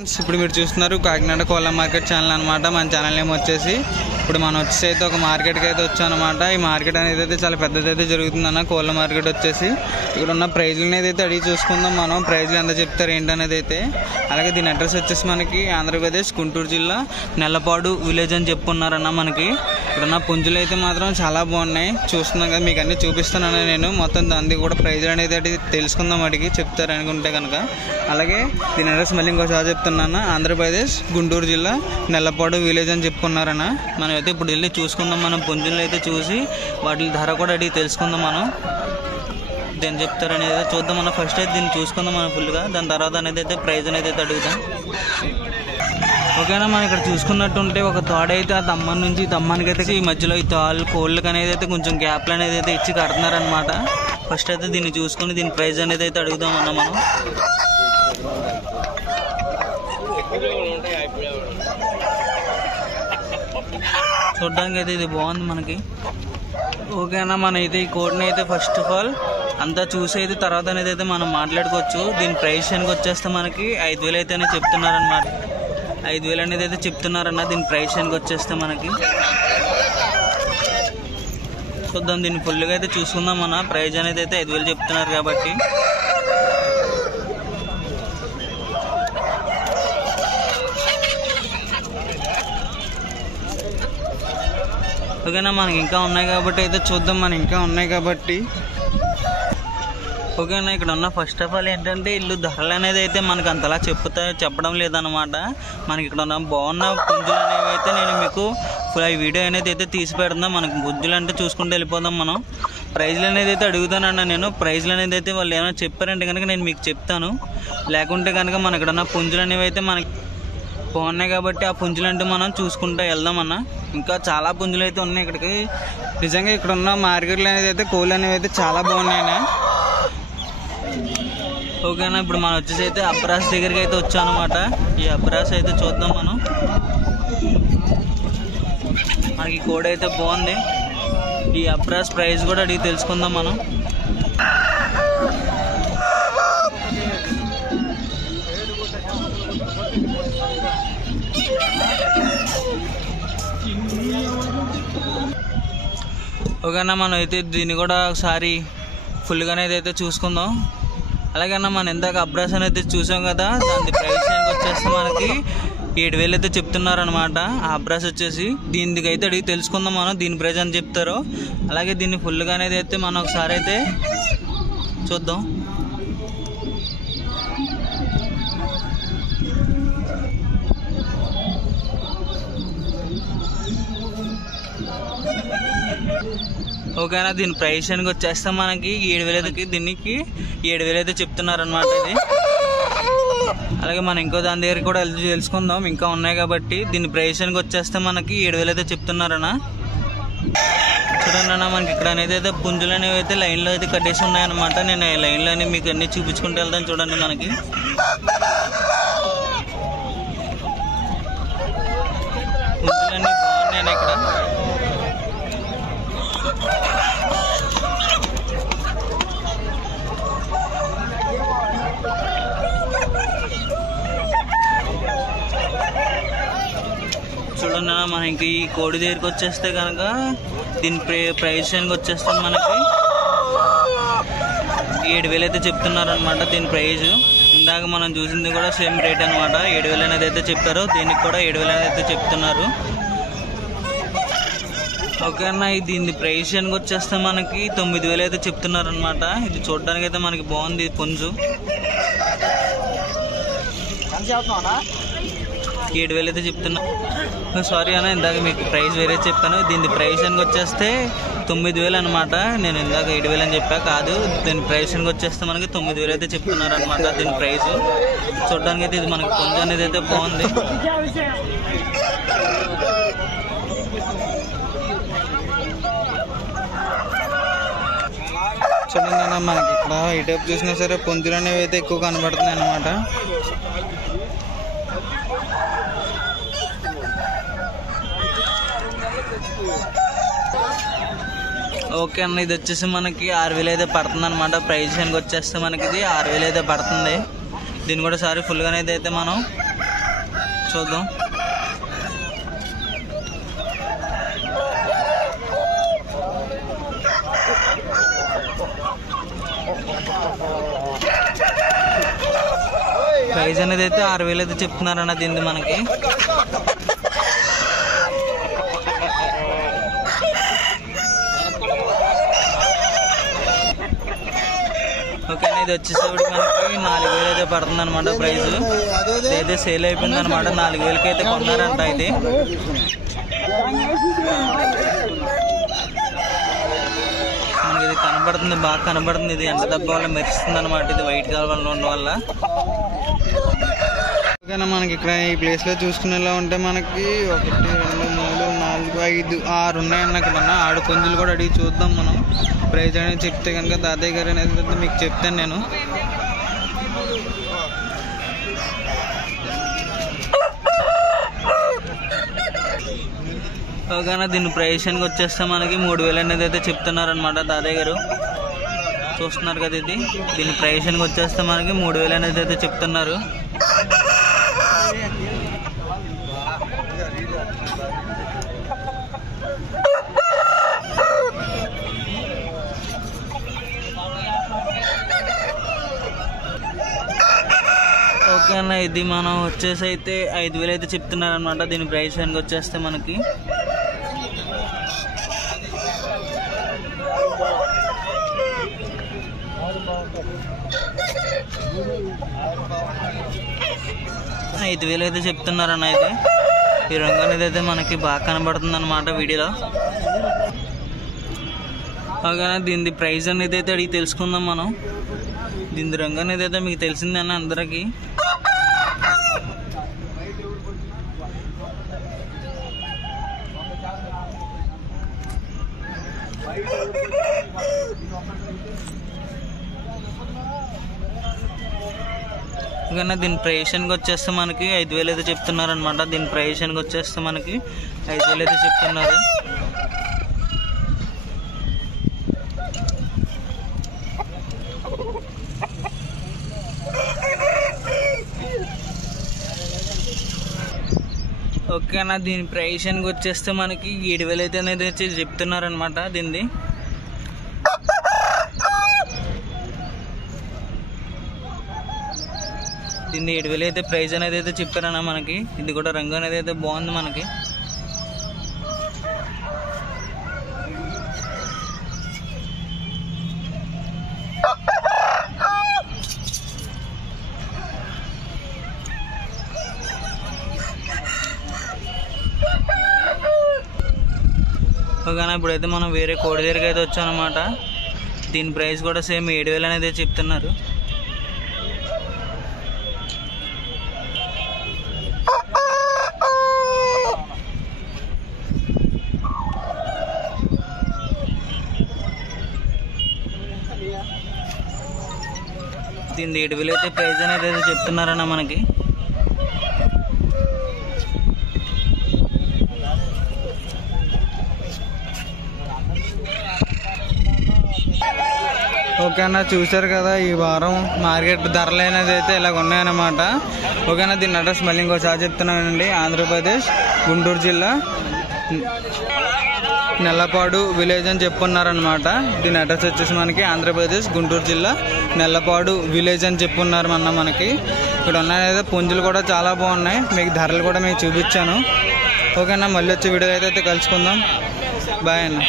ఇప్పుడు మీరు చూస్తున్నారు కాకినాడ కోళ్ళ మార్కెట్ ఛానల్ అనమాట. మన ఛానల్ నేమ్ వచ్చేసి ఇప్పుడు మనం వచ్చేసి అయితే ఒక మార్కెట్కి అయితే వచ్చాం అనమాట. ఈ మార్కెట్ అనేది అయితే చాలా పెద్దది అయితే జరుగుతుందన్న కోళ్ళ మార్కెట్ వచ్చేసి. ఇక్కడ ఉన్న ప్రైజ్లు అనేది అయితే అడిగి చూసుకుందాం మనం. ప్రైజ్లు ఎంత చెప్తారు ఏంటనేది అయితే. అలాగే దీని అడ్రస్ వచ్చేసి మనకి ఆంధ్రప్రదేశ్ గుంటూరు జిల్లా నెల్లపాడు విలేజ్ అని చెప్పుకున్నారన్న. మనకి ఇక్కడున్న పుంజులు అయితే మాత్రం చాలా బాగున్నాయి. చూస్తున్నాం కదా, మీకు అన్నీ చూపిస్తున్నాను నేను. మొత్తం దాన్ని కూడా ప్రైజ్లు అనేది అడిగి తెలుసుకుందాం, అడిగి చెప్తారు అనుకుంటే కనుక. అలాగే దీని అడ్రస్ మళ్ళీ ఇంకోసారి చెప్తున్నాను, ఆంధ్రప్రదేశ్ గుంటూరు జిల్లా నెల్లపాడు విలేజ్ అని చెప్పుకున్నారన్న. మనం అయితే ఇప్పుడు వెళ్ళి చూసుకుందాం. మనం పుంజులు అయితే చూసి వాటి ధర కూడా అడిగి తెలుసుకుందాం మనం. దీన్ని చెప్తారనేది అయితే చూద్దాం మనం. ఫస్ట్ అయితే దీన్ని చూసుకుందాం మనం ఫుల్గా. దాని తర్వాత అనేది అయితే ప్రైజ్ అనేది అయితే అడుగుతాం. ఓకేనా, మనం ఇక్కడ చూసుకున్నట్టుంటే ఒక తాడు అయితే ఆ తమ్మని నుంచి తమ్మానికి అయితే ఈ మధ్యలో ఈ తాళ్ళు కోళ్ళకి అనేది అయితే కొంచెం గ్యాప్లు అనేది అయితే ఇచ్చి కడుతున్నారనమాట. ఫస్ట్ అయితే దీన్ని చూసుకుని దీని ప్రైజ్ అనేది అయితే అడుగుదాం అన్న మనం. చూడ్డానికి అయితే ఇది బాగుంది మనకి. ఓకేనా, మనం అయితే ఈ కోడ్ని అయితే ఫస్ట్ ఆఫ్ ఆల్ అంతా చూసి అయితే తర్వాత అనేది అయితే మనం మాట్లాడుకోవచ్చు. దీని ప్రైస్ అని వచ్చేస్తే మనకి 5,000 అయితేనే చెప్తున్నారనమాట. 5,000 అనేది అయితే చెప్తున్నారన్న దీని ప్రైస్ అని వచ్చేస్తే మనకి. చూద్దాం, దీన్ని ఫుల్గా అయితే చూసుకుందాం మన. ప్రైజ్ అనేది అయితే 5,000 చెప్తున్నారు కాబట్టి. ఓకేనా, మనకి ఇంకా ఉన్నాయి కాబట్టి అయితే చూద్దాం. మనం ఇంకా ఉన్నాయి కాబట్టి. ఓకేనా, ఇక్కడ ఉన్న ఫస్ట్ ఆఫ్ ఆల్ ఏంటంటే ఇల్లు ధరలు అనేది అయితే మనకు అంతలా చెప్పడం లేదనమాట. మనకి ఇక్కడ ఉన్న బాగున్న పుంజులు అనేవి అయితే నేను మీకు ఈ వీడియో అనేది అయితే తీసి పెడతాం. మనకు పుంజులు అంటే చూసుకుంటూ వెళ్ళిపోదాం మనం. ప్రైజ్లు అనేది అయితే అడుగుతానన్నా నేను. ప్రైజ్లు అనేది అయితే వాళ్ళు ఏమైనా చెప్పారంటే కనుక నేను మీకు చెప్తాను. లేకుంటే కనుక మన ఇక్కడ ఉన్న పుంజులు అనేవి అయితే మనకి బాగున్నాయి కాబట్టి ఆ పుంజులు అంటే మనం చూసుకుంటూ వెళ్దామన్న. ఇంకా చాలా పుంజులు అయితే ఉన్నాయి ఇక్కడికి. నిజంగా ఇక్కడ ఉన్న మార్కెట్లు అనేది అయితే కోళ్ళు అనేవి అయితే చాలా బాగున్నాయి. ఓకేనా, ఇప్పుడు మనం వచ్చేసి అయితే అబ్రాస్ దగ్గరికి అయితే వచ్చాం అనమాట. ఈ అబ్రాస్ అయితే చూద్దాం మనం. మనకి కోడ్ అయితే బాగుంది. ఈ అబ్రాస్ ప్రైస్ కూడా అడిగి తెలుసుకుందాం మనం. ఓకేనా, మనం అయితే దీన్ని కూడా ఒకసారి ఫుల్గానే అయితే చూసుకుందాం. అలాగే అన్న మనం ఇందాక అబ్రాస్ అనేది చూసాం కదా, దాని ప్రైస్ వచ్చేస్తే మనకి 7,000 అయితే చెప్తున్నారు అనమాట. ఆ అబ్రాస్ వచ్చేసి దీనికి అయితే అడిగి తెలుసుకుందాం మనం దీని ప్రైస్ అని చెప్తారో. అలాగే దీన్ని ఫుల్గా అనేది అయితే మనం ఒకసారి అయితే చూద్దాం. ఓకేనా, దీని ప్రైస్ అని వచ్చేస్తే మనకి 7,000 దీనికి 7,000 అయితే చెప్తున్నారు అనమాట ఇది. అలాగే మనం ఇంకో దాని దగ్గర కూడా వెళ్ళి తెలుసుకుందాం, ఇంకా ఉన్నాయి కాబట్టి. దీని ప్రైస్ అని వచ్చేస్తే మనకి 7,000 అయితే చెప్తున్నారన్నా. చూడండి అన్న, మనకి ఇక్కడ అనేది అయితే పుంజులు అనేవి అయితే లైన్లో అయితే కట్టేసి ఉన్నాయన్నమాట. నేను లైన్లో అని మీకు అన్ని చూపించుకుంటూ వెళ్తాను. చూడండి మనకి పుంజులన్నీ బాగున్నాయి ఇక్కడ. చూడండి మనం ఇంక ఈ కోడి దగ్గరికి వచ్చేస్తే కనుక దీని ప్రైస్ అని వచ్చేస్తే మనకి 7,000 అయితే చెప్తున్నారు అనమాట. దీని ప్రైజ్ ఇందాక మనం చూసింది కూడా సేమ్ రేట్ అనమాట. 7,000 అనేది అయితే చెప్పారు. దీనికి కూడా 7,000 అనేది అయితే చెప్తున్నారు. ఓకే అన్న, దీని ప్రైస్ అని వచ్చేస్తే మనకి 9,000 అయితే చెప్తున్నారు అనమాట. ఇది చూడడానికి అయితే మనకి బాగుంది పుంజు. 7,000 అయితే చెప్తున్నా. సారీ అన్న, ఇందాక మీకు ప్రైస్ వేరే చెప్పాను. దీని ప్రైస్ అని వచ్చేస్తే 9,000 అనమాట. నేను ఇందాక 7,000 అని చెప్పా కాదు. దీని ప్రైస్ అని వచ్చేస్తే మనకి 9,000 అయితే చెప్తున్నారు అనమాట. దీని ప్రైస్ చూడడానికి అయితే ఇది మనకి పుంజు అనేది అయితే బాగుంది. చూడండి అన్న, మనకి ఇక్కడ ఈ టైప్ చూసినా సరే పుంజులు అనేవి అయితే ఎక్కువ కనబడుతున్నాయి అనమాట. ఓకే అన్న, ఇది వచ్చేసి మనకి 6,000 అయితే పడుతుంది అనమాట. ప్రైస్ వచ్చేస్తే మనకి ఇది 6,000 అయితే పడుతుంది. దీన్ని కూడా సారీ ఫుల్గా అయితే మనం చూద్దాం. ప్రైజ్ అనేది అయితే 6,000 అయితే చెప్తున్నారన్న దీన్ని మనకి. ఓకేనా, ఇది వచ్చేసరికి మనకి 4,000 అయితే పడుతుంది అనమాట ప్రైజ్. ఇదైతే సేల్ అయిపోయింది అనమాట. 4,000కి అయితే కొన్నారంట. ఇది మనకి ఇది కనబడుతుంది, బాగా కనబడుతుంది. ఇది ఎండ దెబ్బ వల్ల మెరుస్తుంది అనమాట. ఇది వైట్ కలర్ వల్ల ఉండడం వల్ల. ఓకేనా, మనకి ఇక్కడ ఈ ప్లేస్ లో చూసుకునేలా ఉంటే మనకి 1 2 3 4 5 6 ఉన్నాయన్న. ఇక్కడ 6 పుంజులు కూడా అడిగి చూద్దాం మనం. ప్రైజ్ అనేది చెప్తే కనుక తాతయ్య గారు అనేది మీకు చెప్తాను నేను. ఓకేనా, దీని ప్రైస్కి వచ్చేస్తే మనకి 3,000 అనేది అయితే చెప్తున్నారు అనమాట తాతయ్య గారు. చూస్తున్నారు కదా, ఇది దీని ప్రైస్కి వచ్చేస్తే మనకి 3,000 అనేది అయితే చెప్తున్నారు. ఓకే అన్న, ఇది మనం వచ్చేసి అయితే 5,000 అయితే చెప్తున్నారు అనమాట. దీని ప్రైస్ కనుక వచ్చేస్తే మనకి $5,000 అయితే చెప్తున్నారన్న. అయితే ఈ రంగు అనేది అయితే మనకి బాగా కనబడుతుంది అనమాట వీడియోలో. ఓకేనా, దీని ప్రైస్ అనేది అయితే అడిగి తెలుసుకుందాం మనం. దీని రంగు అనేది అయితే మీకు తెలిసిందే అన్న అందరికి. ఓకేనా, దీని ప్రైస్కి వచ్చేస్తే మనకి 5,000 అయితే చెప్తున్నారు అనమాట. దీని ప్రైస్కి వచ్చేస్తే మనకి 5,000 అయితే చెప్తున్నారు. ఓకేనా, దీని ప్రైస్కి వచ్చేస్తే మనకి 7,000 అయితే అనేది చెప్తున్నారు అనమాట. దీన్ని దీన్ని 7,000 అయితే ప్రైజ్ అనేది అయితే చెప్పారన్న మనకి. ఇది కూడా రంగు అనేది అయితే బాగుంది మనకి. ఓకేనా, ఇప్పుడైతే మనం వేరే కోడి దగ్గరికి అయితే వచ్చాం అనమాట. దీని ప్రైస్ కూడా సేమ్ 7,000 అనేది చెప్తున్నారు. దీని 7,000 అయితే ప్రైజ్ అనేది అయితే చెప్తున్నారన్న మనకి. ఓకేనా, చూసారు కదా ఈ వారం మార్కెట్ ధరలు అనేది అయితే ఇలాగ ఉన్నాయన్నమాట. ఓకేనా, దీని అడ్రస్ మళ్ళీ ఇంకోసారి చెప్తున్నానండి. ఆంధ్రప్రదేశ్ గుంటూరు జిల్లా నెల్లపాడు విలేజ్ అని చెప్పున్నారనమాట. దీని అడ్రస్ వచ్చేసి మనకి ఆంధ్రప్రదేశ్ గుంటూరు జిల్లా నెల్లపాడు విలేజ్ అని చెప్పున్నారు మనకి. ఇక్కడ ఉన్నాయి పుంజులు కూడా చాలా బాగున్నాయి. మీకు ధరలు కూడా మీకు చూపించాను. ఓకేనా, మళ్ళీ వచ్చే వీడియో అయితే కలుసుకుందాం. బాయ్ అన్న.